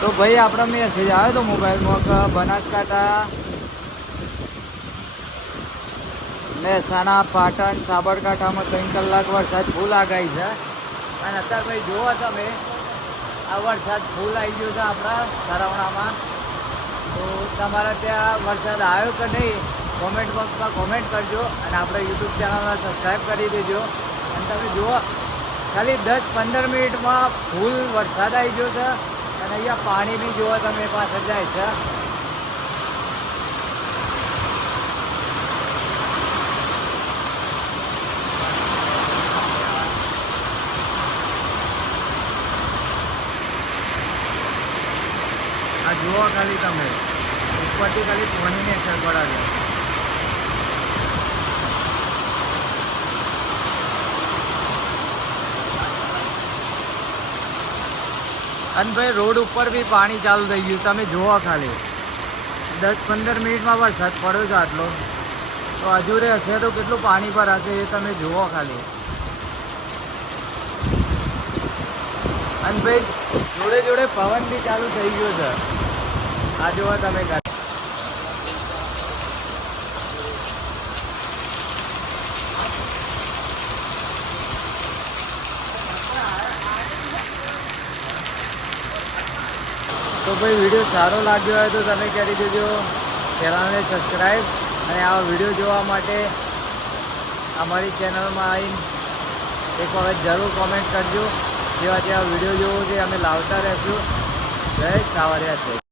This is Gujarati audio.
તો ભાઈ આપણે મેસેજ આવ્યો તો મોબાઈલમાં કે બનાસકાંઠા, મહેસાણા, પાટણ, સાબરકાંઠામાં 3 કલાક વરસાદ ફૂલ આગાહી છે. અને અત્યારે ભાઈ જુઓ તમે આ વરસાદ ફૂલ આવી ગયો છે આપણા સરાવણામાં. તો તમારા ત્યાં વરસાદ આવ્યો કે નહીં કોમેન્ટ બોક્સમાં કોમેન્ટ કરજો અને આપણે યુટ્યુબ ચેનલને સબસ્ક્રાઈબ કરી દેજો. અને તમે જુઓ ખાલી 10-15 મિનિટમાં ફૂલ વરસાદ આવી ગયો છે. અને અહીંયા પાણી બી જુઓ તમે પાછળ જાય છે. આ જુઓ ખાલી તમે ઉપરથી ખાલી પાણીની અસર પડે છે. અને ભાઈ રોડ ઉપર બી પાણી ચાલુ થઈ ગયું. તમે જુઓ ખાલી 10-15 મિનિટમાં વરસાદ પડ્યો છે આટલો. તો હજુ રે હશે તો કેટલું પાણી ભરાશે એ તમે જુઓ ખાલી. અને ભાઈ જોડે જોડે પવન બી ચાલુ થઈ ગયો છે. આ જુઓ તમે તો ભાઈ વિડીયો સારો લાગ્યો હોય તો તમે કરી દેજો ચેનલને સબસ્ક્રાઈબ. અને આવા વિડીયો જોવા માટે અમારી ચેનલમાં આવીને એક વખત જરૂર કોમેન્ટ કરજો. જેવા જેવા વિડીયો જોવો છે અમે લાવતા રહેશું. જય સાવરિયા છે.